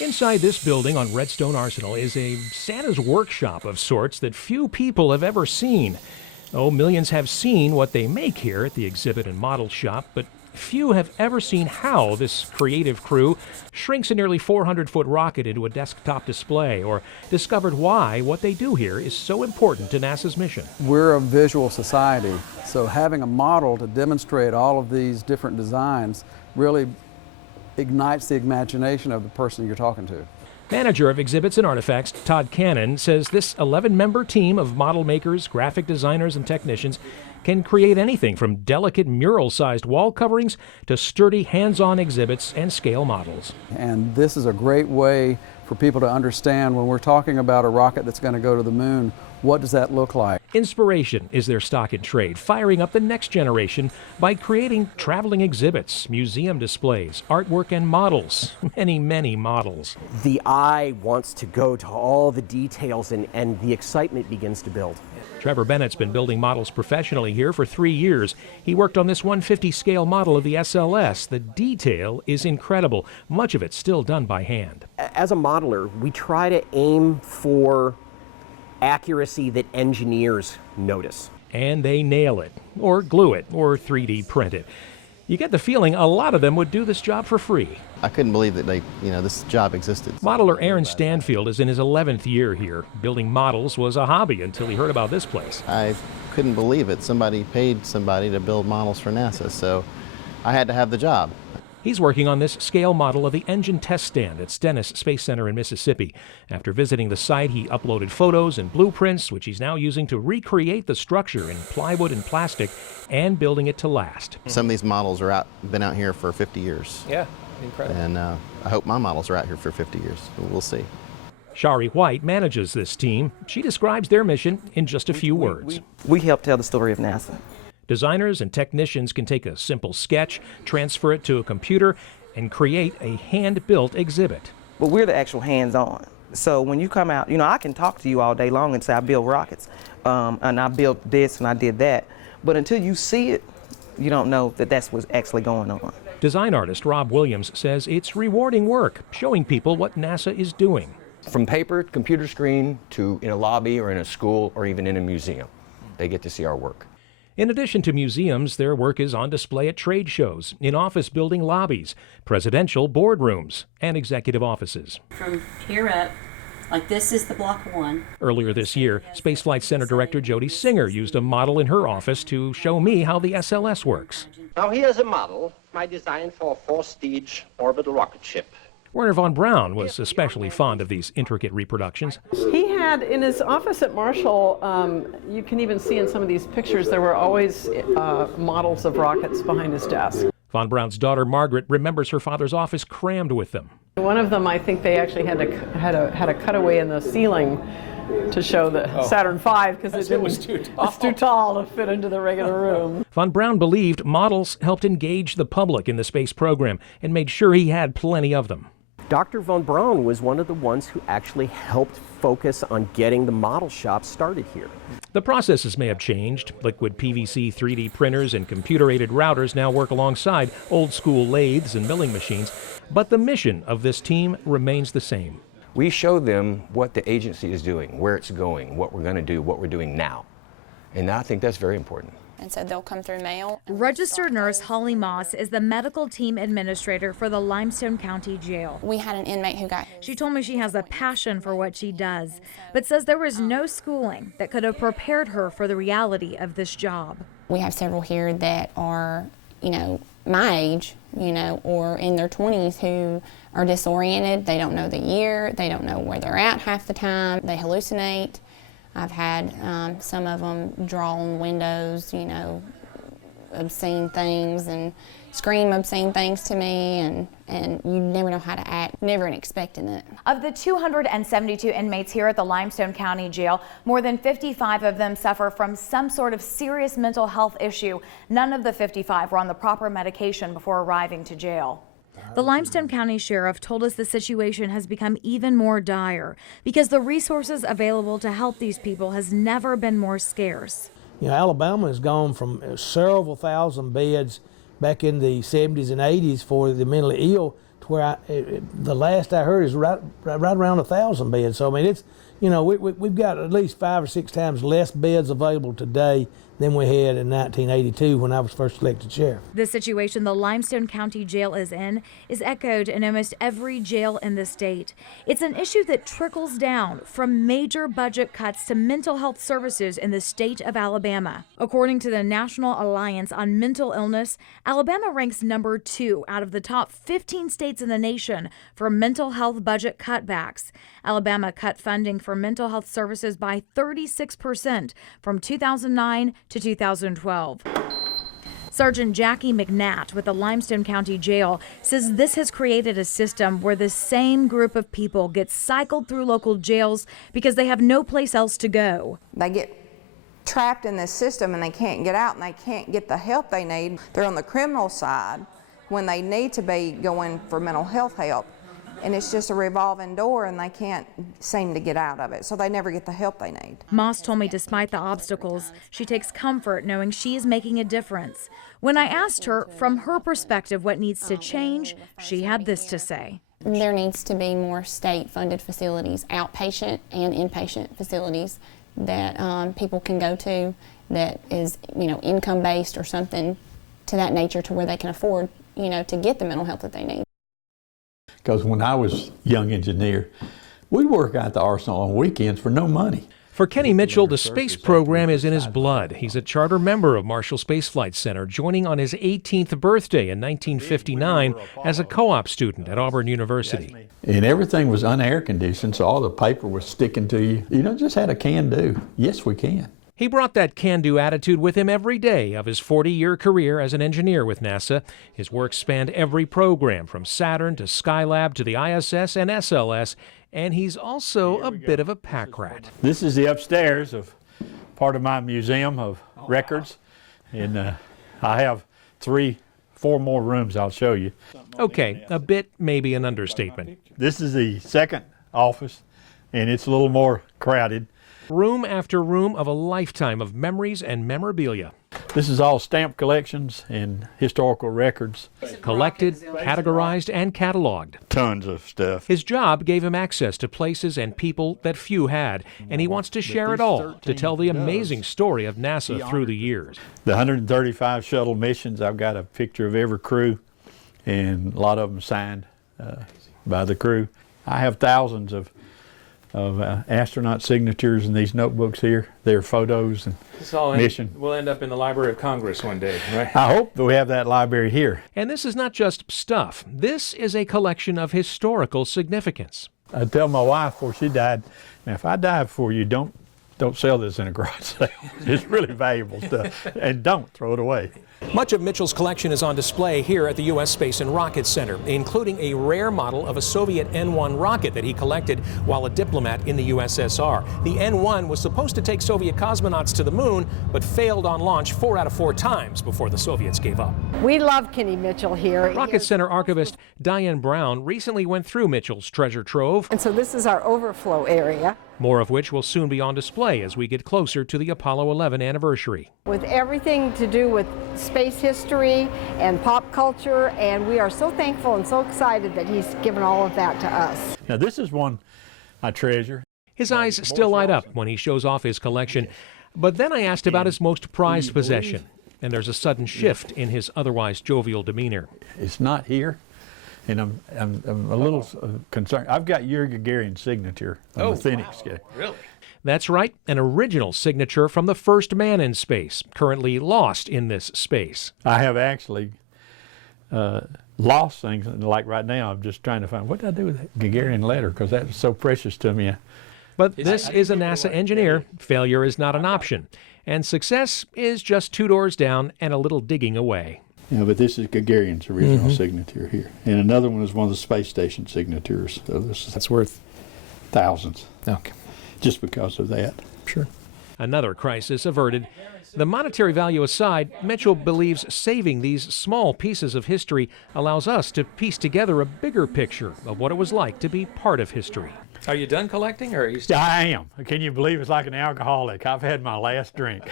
Inside this building on Redstone Arsenal is a Santa's workshop of sorts that few people have ever seen. Oh, millions have seen what they make here at the exhibit and model shop, but few have ever seen how this creative crew shrinks a nearly 400-foot rocket into a desktop display, or discovered why what they do here is so important to NASA's mission. We're a visual society, so having a model to demonstrate all of these different designs really ignites the imagination of the person you're talking to. Manager of Exhibits and Artifacts, Todd Cannon, says this 11-member team of model makers, graphic designers, and technicians can create anything from delicate mural-sized wall coverings to sturdy hands-on exhibits and scale models. And this is a great way for people to understand when we're talking about a rocket that's going to go to the moon, what does that look like? Inspiration is their stock in trade, firing up the next generation by creating traveling exhibits, museum displays, artwork, and models. Many models. The eye wants to go to all the details, and the excitement begins to build. Trevor Bennett's been building models professionally here for 3 years. He worked on this 150 scale model of the SLS. The detail is incredible. Much of it still done by hand. As a modeler, we try to aim for accuracy that engineers notice. And they nail it, or glue it, or 3D print it. You get the feeling a lot of them would do this job for free. I couldn't believe that this job existed. Modeler Aaron Stanfield is in his 11th year here. Building models was a hobby until he heard about this place. I couldn't believe it. Somebody paid somebody to build models for NASA, so I had to have the job. He's working on this scale model of the engine test stand at Stennis Space Center in Mississippi. After visiting the site, he uploaded photos and blueprints, which he's now using to recreate the structure in plywood and plastic and building it to last. Some of these models are been out here for 50 years. Yeah, incredible. And I hope my models are out here for 50 years. We'll see. Shari White manages this team. She describes their mission in just a few words. We help tell the story of NASA. Designers and technicians can take a simple sketch, transfer it to a computer, and create a hand-built exhibit. But we're the actual hands-on. So when you come out, I can talk to you all day long and say I build rockets, and I built this and I did that. But until you see it, you don't know that that's what's actually going on. Design artist Rob Williams says it's rewarding work, showing people what NASA is doing. From paper, computer screen, to in a lobby or in a school or even in a museum, they get to see our work. In addition to museums, their work is on display at trade shows, in office building lobbies, presidential boardrooms, and executive offices. From here up, like this is the block one. Earlier this year, Spaceflight Center Director Jody Singer used a model in her office to show me how the SLS works. Now here's a model I designed for a 4-stage orbital rocket ship. Werner von Braun was especially fond of these intricate reproductions. He had in his office at Marshall, you can even see in some of these pictures, there were always models of rockets behind his desk. Von Braun's daughter Margaret remembers her father's office crammed with them. One of them, I think they actually had a cutaway in the ceiling to show the Saturn V because it was too tall to fit into the regular room. Von Braun believed models helped engage the public in the space program and made sure he had plenty of them. Dr. von Braun was one of the ones who actually helped focus on getting the model shop started here. The processes may have changed. Liquid PVC 3D printers and computer-aided routers now work alongside old-school lathes and milling machines, but the mission of this team remains the same. We show them what the agency is doing, where it's going, what we're going to do, what we're doing now. And I think that's very important. And so they'll come through mail. Registered nurse Holly Moss is the medical team administrator for the Limestone County Jail. We had an inmate who got... She told me she has a passion for what she does, but says there was no schooling that could have prepared her for the reality of this job. We have several here that are, my age, or in their 20s who are disoriented. They don't know the year. They don't know where they're at half the time. They hallucinate. I've had some of them draw on windows, obscene things and scream obscene things to me, and you never know how to act, never expecting it. Of the 272 inmates here at the Limestone County Jail, more than 55 of them suffer from some sort of serious mental health issue. None of the 55 were on the proper medication before arriving to jail. The Limestone County Sheriff told us the situation has become even more dire because the resources available to help these people has never been more scarce. Alabama has gone from several thousand beds back in the 70s and 80s for the mentally ill to where the last I heard is right around 1,000 beds. So I mean, it's, you know, we've got at least 5 or 6 times less beds available today than we had in 1982 when I was first elected sheriff. The situation the Limestone County Jail is in is echoed in almost every jail in the state. It's an issue that trickles down from major budget cuts to mental health services in the state of Alabama. According to the National Alliance on Mental Illness, Alabama ranks number 2 out of the top 15 states in the nation for mental health budget cutbacks. Alabama cut funding for mental health services by 36% from 2009 to 2012. Sergeant Jackie McNatt with the Limestone County Jail says this has created a system where the same group of people get cycled through local jails because they have no place else to go. They get trapped in this system and they can't get out and they can't get the help they need. They're on the criminal side when they need to be going for mental health help. And it's just a revolving door and they can't seem to get out of it, so they never get the help they need. Moss told me despite the obstacles, she takes comfort knowing she is making a difference. When I asked her from her perspective what needs to change, she had this to say. There needs to be more state-funded facilities, outpatient and inpatient facilities that people can go to that is, you know, income-based or something to that nature to where they can afford, you know, to get the mental health that they need. Because when I was a young engineer, we'd work out the arsenal on weekends for no money. For Kenny Mitchell, the space program is in his blood. He's a charter member of Marshall Space Flight Center, joining on his 18th birthday in 1959 as a co-op student at Auburn University. And everything was unair conditioned, so all the paper was sticking to you. You know, just had a can-do. Yes, we can. He brought that can-do attitude with him every day of his 40-year career as an engineer with NASA. His work spanned every program, from Saturn to Skylab to the ISS and SLS, and he's also a bit of a pack rat. This is the upstairs of part of my museum of records, and I have 3-4 more rooms I'll show you. Okay, a bit maybe an understatement. This is the second office, and it's a little more crowded. Room after room of a lifetime of memories and memorabilia. This is all stamp collections and historical records. Collected, categorized, and cataloged. Tons of stuff. His job gave him access to places and people that few had, and he wants to share it all to tell the amazing story of NASA through the years. The 135 shuttle missions, I've got a picture of every crew, and a lot of them signed by the crew. I have thousands of astronaut signatures in these notebooks here. They're photos and mission. We'll end up in the Library of Congress one day, right? I hope that we have that library here. And this is not just stuff. This is a collection of historical significance. I tell my wife before she died, now if I die before you, don't sell this in a garage sale. It's really valuable stuff, and don't throw it away. Much of Mitchell's collection is on display here at the U.S. Space and Rocket Center, including a rare model of a Soviet N-1 rocket that he collected while a diplomat in the USSR. The N-1 was supposed to take Soviet cosmonauts to the moon, but failed on launch 4 out of 4 times before the Soviets gave up. We love Kenny Mitchell here. Rocket Center archivist Diane Brown recently went through Mitchell's treasure trove. And so this is our overflow area. More of which will soon be on display as we get closer to the Apollo 11 anniversary. With everything to do with space history and pop culture, and we are so thankful and so excited that he's given all of that to us. Now this is one I treasure. His eyes still light up when he shows off his collection, but then I asked about his most prized possession, and there's a sudden shift in his otherwise jovial demeanor. It's not here. And I'm a little concerned. I've got Yuri Gagarin's signature on the Phoenix scale. Really? That's right, an original signature from the first man in space, currently lost in this space. I have actually lost things, like right now I'm just trying to find, what did I do with that Gagarin letter, because that was so precious to me. But this is a NASA engineer. Failure is not an option. And success is just 2 doors down and a little digging away. Yeah, but this is Gagarin's original signature here. And another one is one of the space station signatures. So that's worth thousands. Okay. Just because of that. Sure. Another crisis averted. The monetary value aside, Mitchell believes saving these small pieces of history allows us to piece together a bigger picture of what it was like to be part of history. Are you done collecting, or are you still? Yeah, I am. Can you believe it's like an alcoholic? I've had my last drink.